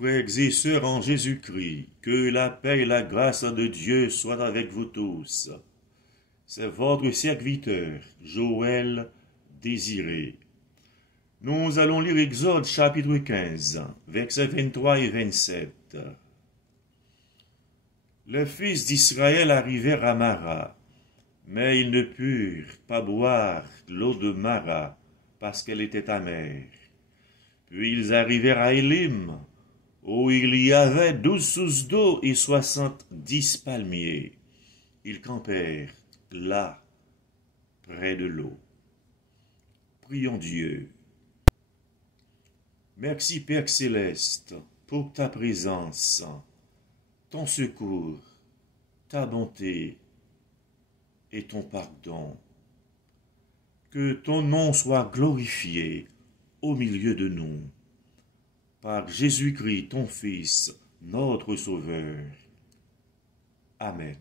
Frères et sœurs en Jésus-Christ, que la paix et la grâce de Dieu soient avec vous tous. C'est votre serviteur, Joël Désiré. Nous allons lire Exode chapitre 15, versets 23 et 27. Les fils d'Israël arrivèrent à Mara, mais ils ne purent pas boire l'eau de Mara, parce qu'elle était amère. Puis ils arrivèrent à Élim, où il y avait 12 sources d'eau et 70 palmiers. Ils campèrent là, près de l'eau. Prions Dieu. Merci Père Céleste pour ta présence, ton secours, ta bonté et ton pardon. Que ton nom soit glorifié au milieu de nous, par Jésus-Christ, ton Fils, notre Sauveur. Amen.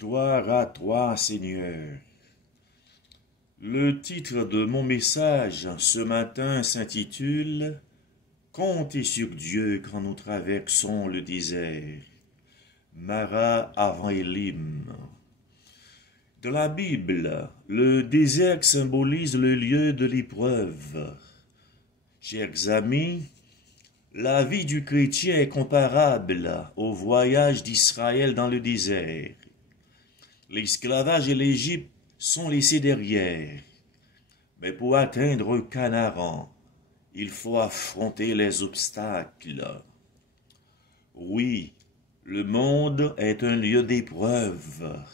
Gloire à toi, Seigneur. Le titre de mon message ce matin s'intitule « Comptez sur Dieu quand nous traversons le désert ». Mara avant Élim. Dans la Bible, le désert symbolise le lieu de l'épreuve. Chers amis, la vie du chrétien est comparable au voyage d'Israël dans le désert. L'esclavage et l'Égypte sont laissés derrière. Mais pour atteindre Canaan, il faut affronter les obstacles. Oui, le monde est un lieu d'épreuve.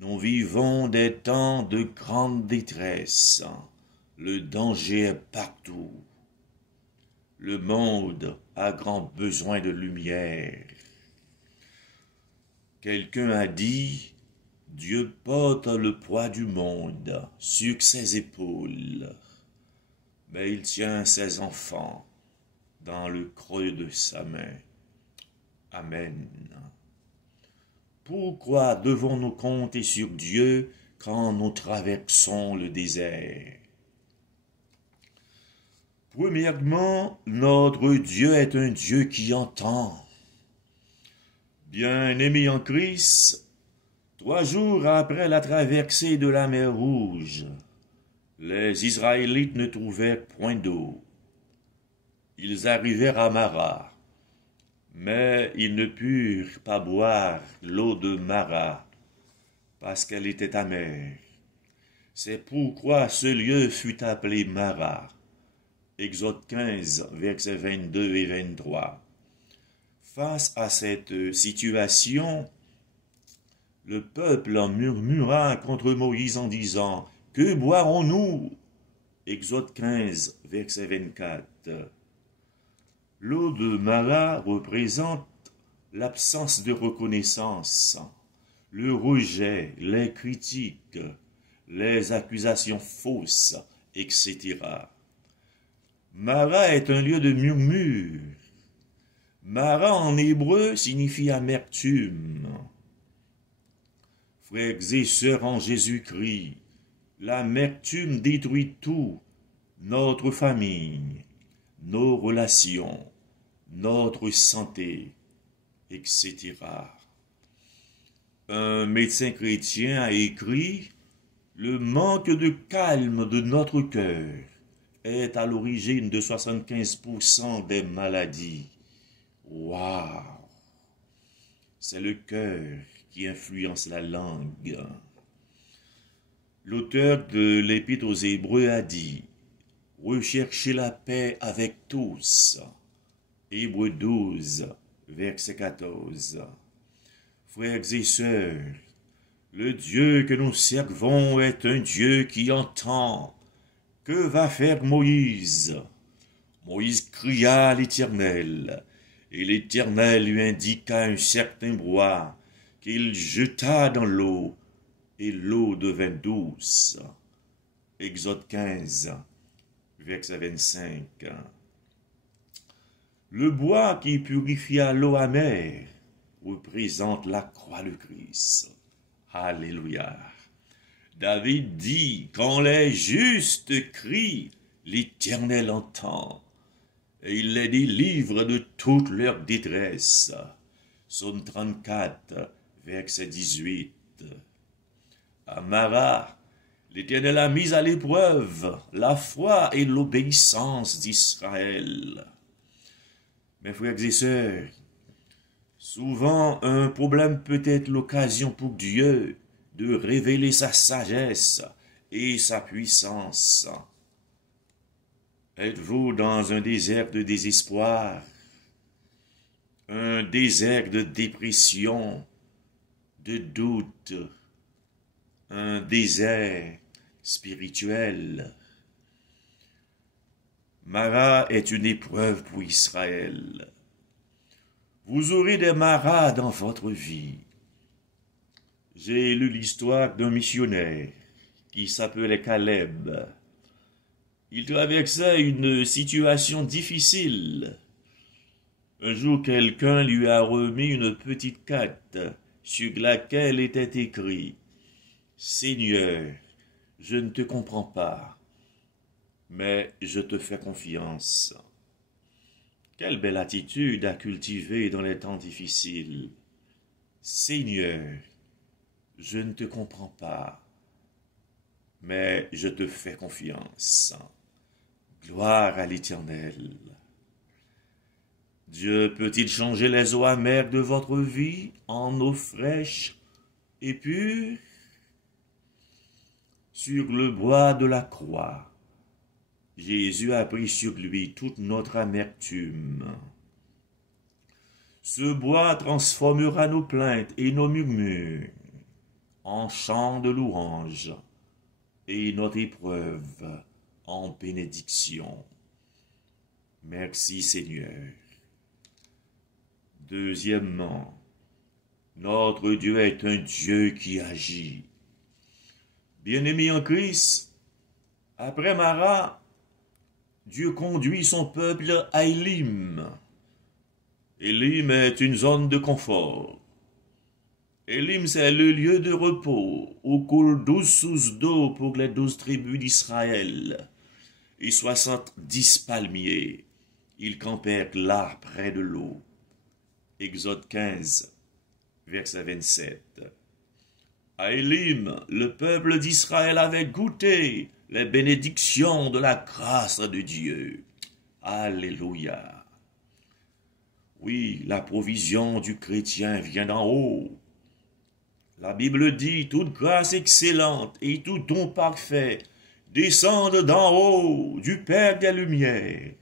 Nous vivons des temps de grande détresse. Le danger est partout. Le monde a grand besoin de lumière. Quelqu'un a dit: Dieu porte le poids du monde sur ses épaules, mais il tient ses enfants dans le creux de sa main. Amen. Pourquoi devons-nous compter sur Dieu quand nous traversons le désert? Premièrement, notre Dieu est un Dieu qui entend. Bien-aimés en Christ, 3 jours après la traversée de la mer Rouge, les Israélites ne trouvèrent point d'eau. Ils arrivèrent à Mara, mais ils ne purent pas boire l'eau de Mara, parce qu'elle était amère. C'est pourquoi ce lieu fut appelé Mara. Exode 15, versets 22 et 23. Face à cette situation, le peuple en murmura contre Moïse en disant: « Que boirons-nous » Exode 15, verset 24. L'eau de Mara représente l'absence de reconnaissance, le rejet, les critiques, les accusations fausses, etc. Mara est un lieu de murmure. Mara en hébreu signifie amertume. Frères et sœurs en Jésus-Christ, l'amertume détruit tout, notre famille, nos relations, notre santé, etc. Un médecin chrétien a écrit « Le manque de calme de notre cœur est à l'origine de 75% des maladies. » Waouh! C'est le cœur qui influence la langue. L'auteur de l'Épître aux Hébreux a dit « Recherchez la paix avec tous. » Hébreux 12, verset 14. Frères et sœurs, le Dieu que nous servons est un Dieu qui entend. Que va faire Moïse? Moïse cria à l'Éternel, et l'Éternel lui indiqua un certain bois qu'il jeta dans l'eau, et l'eau devint douce. Exode 15, verset 25. Le bois qui purifia l'eau amère représente la croix de Christ. Alléluia. David dit, quand les justes crient, l'Éternel entend, et il les délivre de toute leur détresse. Psaume 34, verset 18. À Mara, l'Éternel a mis à l'épreuve la foi et l'obéissance d'Israël. Mes frères et sœurs, souvent un problème peut être l'occasion pour Dieu de révéler sa sagesse et sa puissance. Êtes-vous dans un désert de désespoir, un désert de dépression, de doute, un désert spirituel? Mara est une épreuve pour Israël. Vous aurez des maras dans votre vie. J'ai lu l'histoire d'un missionnaire qui s'appelait Caleb. Il traversait une situation difficile. Un jour, quelqu'un lui a remis une petite carte sur laquelle était écrit « Seigneur, je ne te comprends pas, mais je te fais confiance. » Quelle belle attitude à cultiver dans les temps difficiles. Seigneur, je ne te comprends pas, mais je te fais confiance. Gloire à l'Éternel. Dieu peut-il changer les eaux amères de votre vie en eau fraîche et pure? Sur le bois de la croix, Jésus a pris sur lui toute notre amertume. Ce bois transformera nos plaintes et nos murmures en chants de louange et notre épreuve en bénédiction. Merci Seigneur. Deuxièmement, notre Dieu est un Dieu qui agit. Bien-aimés en Christ, après Mara, Dieu conduit son peuple à Élim. Élim est une zone de confort. Élim, c'est le lieu de repos où coulent 12 sources d'eau pour les 12 tribus d'Israël et 70 palmiers. Ils campèrent là près de l'eau. Exode 15, verset 27. À Élim, le peuple d'Israël avait goûté les bénédictions de la grâce de Dieu. Alléluia. Oui, la provision du chrétien vient d'en haut. La Bible dit, toute grâce excellente et tout don parfait descendent d'en haut, du Père des Lumières,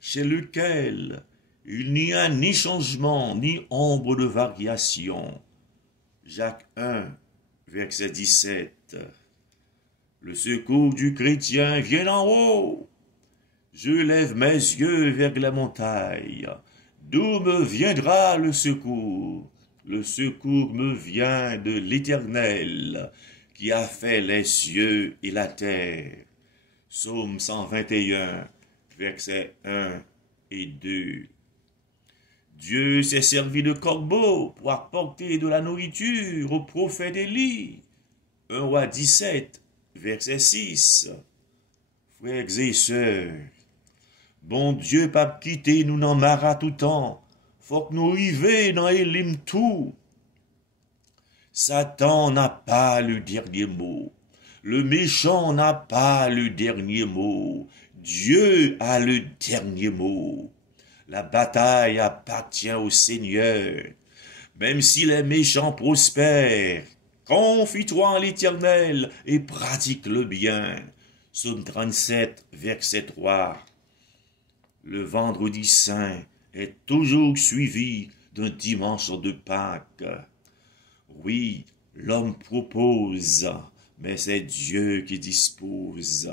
chez lequel il n'y a ni changement, ni ombre de variation. Jacques 1, verset 17. Le secours du chrétien vient d'en haut. Je lève mes yeux vers la montagne. D'où me viendra le secours? Le secours me vient de l'Éternel, qui a fait les cieux et la terre. Psaume 121, versets 1 et 2. Dieu s'est servi de corbeaux pour apporter de la nourriture au prophète Élie. 1 Roi 17, verset 6. Frères et sœurs, Bon Dieu, pas quitter nous n'en marra tout temps. Faut que nous rivions dans Elim tout. Satan n'a pas le dernier mot. Le méchant n'a pas le dernier mot. Dieu a le dernier mot. La bataille appartient au Seigneur. Même si les méchants prospèrent, confie-toi en l'Éternel et pratique le bien. Psaume 37, verset 3. Le vendredi saint est toujours suivi d'un dimanche de Pâques. Oui, l'homme propose, mais c'est Dieu qui dispose.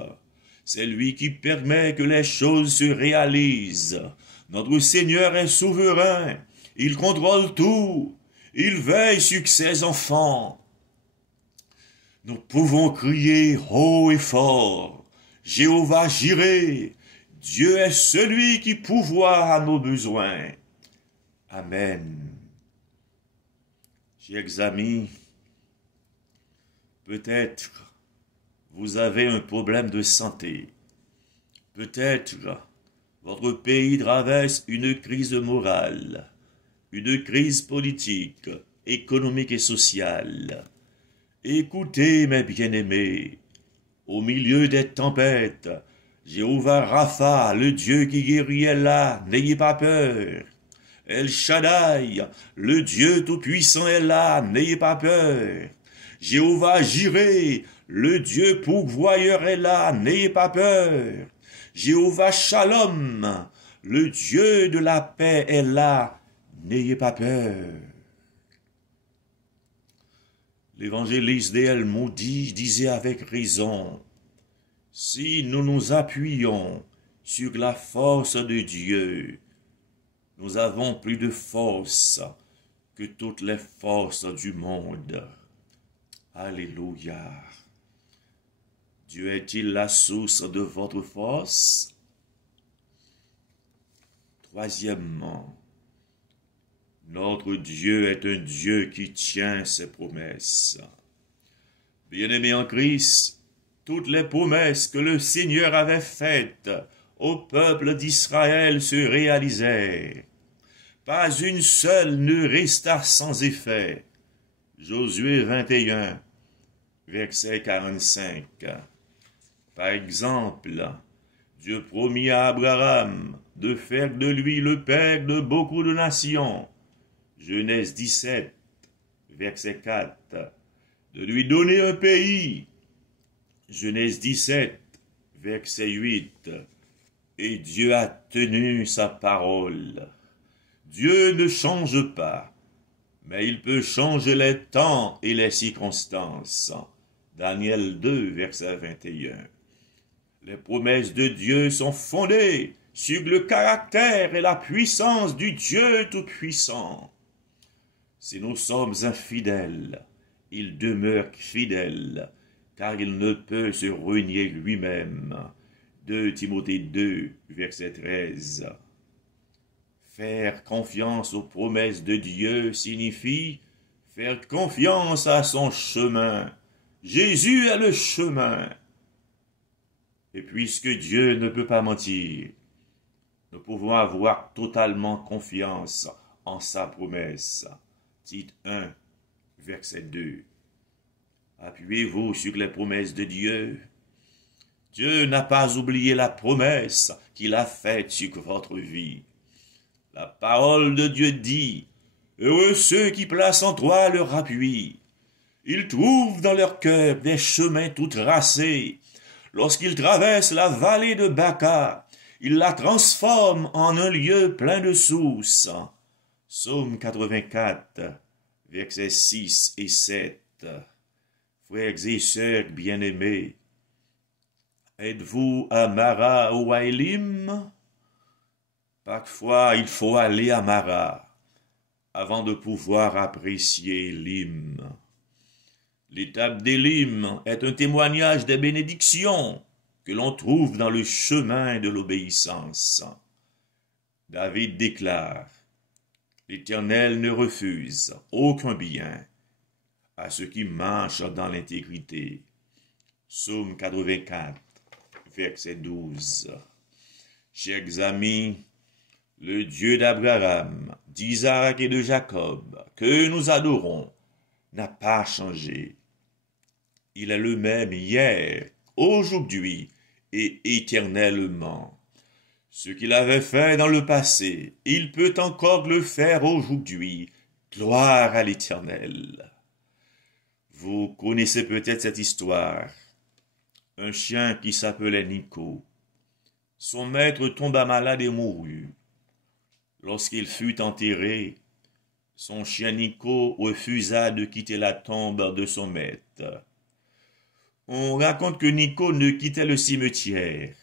C'est lui qui permet que les choses se réalisent. Notre Seigneur est souverain. Il contrôle tout. Il veille sur ses enfants. Nous pouvons crier haut et fort. Jéhovah Jireh, Dieu est celui qui pourvoit à nos besoins. Amen. Chers amis, peut-être vous avez un problème de santé. Peut-être votre pays traverse une crise morale, une crise politique, économique et sociale. Écoutez, mes bien-aimés, au milieu des tempêtes, Jéhovah Rapha, le Dieu qui guérit, est là, n'ayez pas peur. El Shaddai, le Dieu tout-puissant est là, n'ayez pas peur. Jéhovah Jireh, le Dieu pourvoyeur est là, n'ayez pas peur. Jéhovah Shalom, le Dieu de la paix est là, n'ayez pas peur. L'évangéliste D.L. Moody disait avec raison, « Si nous nous appuyons sur la force de Dieu, nous avons plus de force que toutes les forces du monde. » Alléluia. Dieu est-il la source de votre force? Troisièmement, notre Dieu est un Dieu qui tient ses promesses. Bien-aimés en Christ, toutes les promesses que le Seigneur avait faites au peuple d'Israël se réalisèrent. Pas une seule ne resta sans effet. Josué 21, verset 45. Par exemple, Dieu promit à Abraham de faire de lui le père de beaucoup de nations. Genèse 17, verset 4. De lui donner un pays. Genèse 17, verset 8. Et Dieu a tenu sa parole. Dieu ne change pas, mais il peut changer les temps et les circonstances. Daniel 2, verset 21. Les promesses de Dieu sont fondées sur le caractère et la puissance du Dieu Tout-Puissant. Si nous sommes infidèles, il demeure fidèle, car il ne peut se renier lui-même. 2 Timothée 2, verset 13. Faire confiance aux promesses de Dieu signifie faire confiance à son chemin. Jésus est le chemin. Et puisque Dieu ne peut pas mentir, nous pouvons avoir totalement confiance en sa promesse. Tite 1, verset 2. Appuyez-vous sur les promesses de Dieu. Dieu n'a pas oublié la promesse qu'il a faite sur votre vie. La parole de Dieu dit, « Heureux ceux qui placent en toi leur appui. Ils trouvent dans leur cœur des chemins tout tracés. Lorsqu'ils traversent la vallée de Baca, ils la transforment en un lieu plein de sources. » Psaume 84, versets 6 et 7. Frères et sœurs bien-aimés, êtes-vous à Mara ou à Élim? Parfois, il faut aller à Mara avant de pouvoir apprécier Élim. L'étape d'Élim est un témoignage des bénédictions que l'on trouve dans le chemin de l'obéissance. David déclare, « L'Éternel ne refuse aucun bien à ceux qui marchent dans l'intégrité. » Psaume 84, verset 12. Chers amis, le Dieu d'Abraham, d'Isaac et de Jacob, que nous adorons, n'a pas changé. Il est le même hier, aujourd'hui et éternellement. Ce qu'il avait fait dans le passé, il peut encore le faire aujourd'hui. Gloire à l'Éternel. Vous connaissez peut-être cette histoire. Un chien qui s'appelait Nico. Son maître tomba malade et mourut. Lorsqu'il fut enterré, son chien Nico refusa de quitter la tombe de son maître. On raconte que Nico ne quittait le cimetière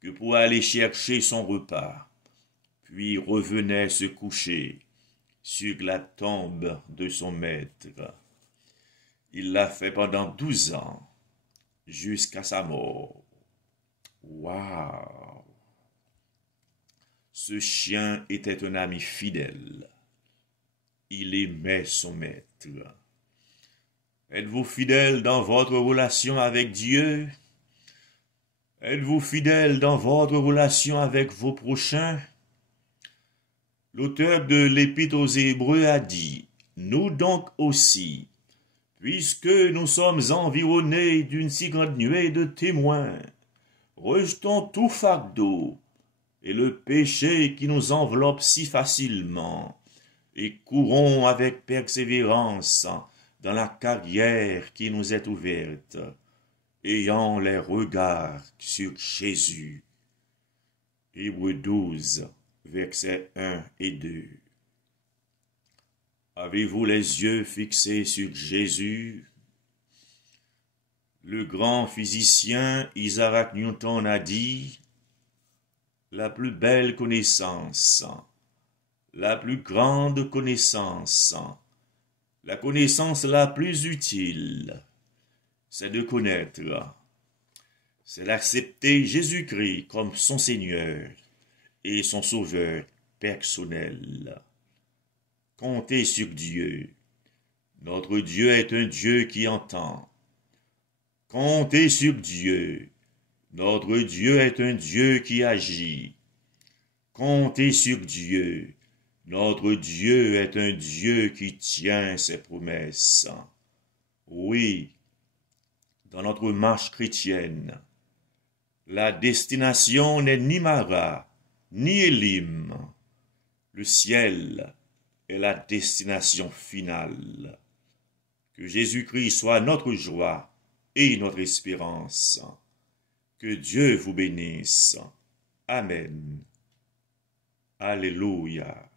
que pour aller chercher son repas, puis revenait se coucher sur la tombe de son maître. Il l'a fait pendant 12 ans, jusqu'à sa mort. Waouh! Ce chien était un ami fidèle. Il aimait son maître. Êtes-vous fidèle dans votre relation avec Dieu? Êtes-vous fidèle dans votre relation avec vos prochains? L'auteur de l'Épître aux Hébreux a dit, « Nous donc aussi, puisque nous sommes environnés d'une si grande nuée de témoins, rejetons tout fardeau et le péché qui nous enveloppe si facilement, et courons avec persévérance dans la carrière qui nous est ouverte, ayant les regards sur Jésus. » Hébreux 12, versets 1 et 2. Avez-vous les yeux fixés sur Jésus? Le grand physicien Isaac Newton a dit, « La plus belle connaissance, la plus grande connaissance, la connaissance la plus utile, c'est de connaître, c'est d'accepter Jésus-Christ comme son Seigneur et son Sauveur personnel. Comptez sur Dieu. Notre Dieu est un Dieu qui entend. Comptez sur Dieu. Notre Dieu est un Dieu qui agit. Comptez sur Dieu. Notre Dieu est un Dieu qui tient ses promesses. Oui, dans notre marche chrétienne, la destination n'est ni Mara, ni Élim. Le ciel est la destination finale. Que Jésus-Christ soit notre joie et notre espérance. Que Dieu vous bénisse. Amen. Alléluia.